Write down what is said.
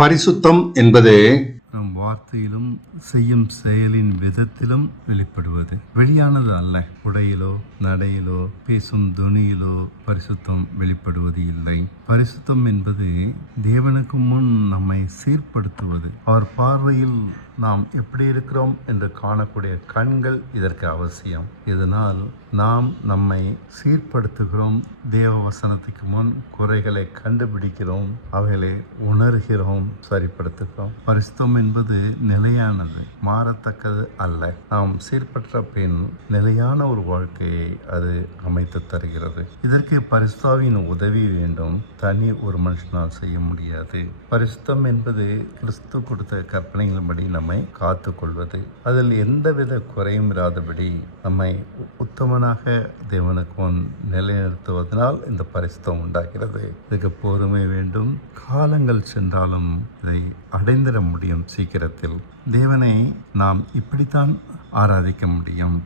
பரிசுத்தம் என்பது நம் வார்த்தையிலும் செய்யும் செயலின் விதத்திலும் வெளிப்படுவது. வெளியானது அல்ல. உடையிலோ நடையிலோ பேசும் துணியிலோ பரிசுத்தம் வெளிப்படுவது இல்லை. பரிசுத்தம் என்பது தேவனுக்கு முன் நம்மை சீர்படுத்துவது. அவர் பார்வையில் நாம் எப்படி இருக்கிறோம் என்று காணக்கூடிய கண்கள் இதற்கு அவசியம். இதனால் நாம் நம்மை சீர்படுத்துகிறோம். தேவ வசனத்துக்கு முன் குறைகளை கண்டுபிடிக்கிறோம், அவைகளை உணர்கிறோம், சரிப்படுத்துகிறோம். பரிசுத்தம் என்பது நிலையானது, மாறத்தக்கது அல்ல. நாம் சீர்பற்ற பின் நிலையான ஒரு வாழ்க்கையை அது அமைத்து தருகிறது. இதற்கு பரிசுத்தாவின் உதவி வேண்டும். தனி ஒரு மனுஷனால் செய்ய முடியாது. பரிசுத்தம் என்பது கிறிஸ்து கொடுத்த கற்பனைகளின்படி நம்மை காத்து கொள்வது. அதில் எந்தவித குறையும் இராதபடி நம்மை உத்தமனாக தேவனுக்கு முன் நிலைநிறுத்துவதனால் இந்த பரிசுத்தம் உண்டாகிறது. இதுக்கு பொறுமை வேண்டும். காலங்கள் சென்றாலும் இதை அடைந்திட முடியும். சீக்கிரத்தில் தேவனை நாம் இப்படித்தான் ஆராதிக்க முடியும்.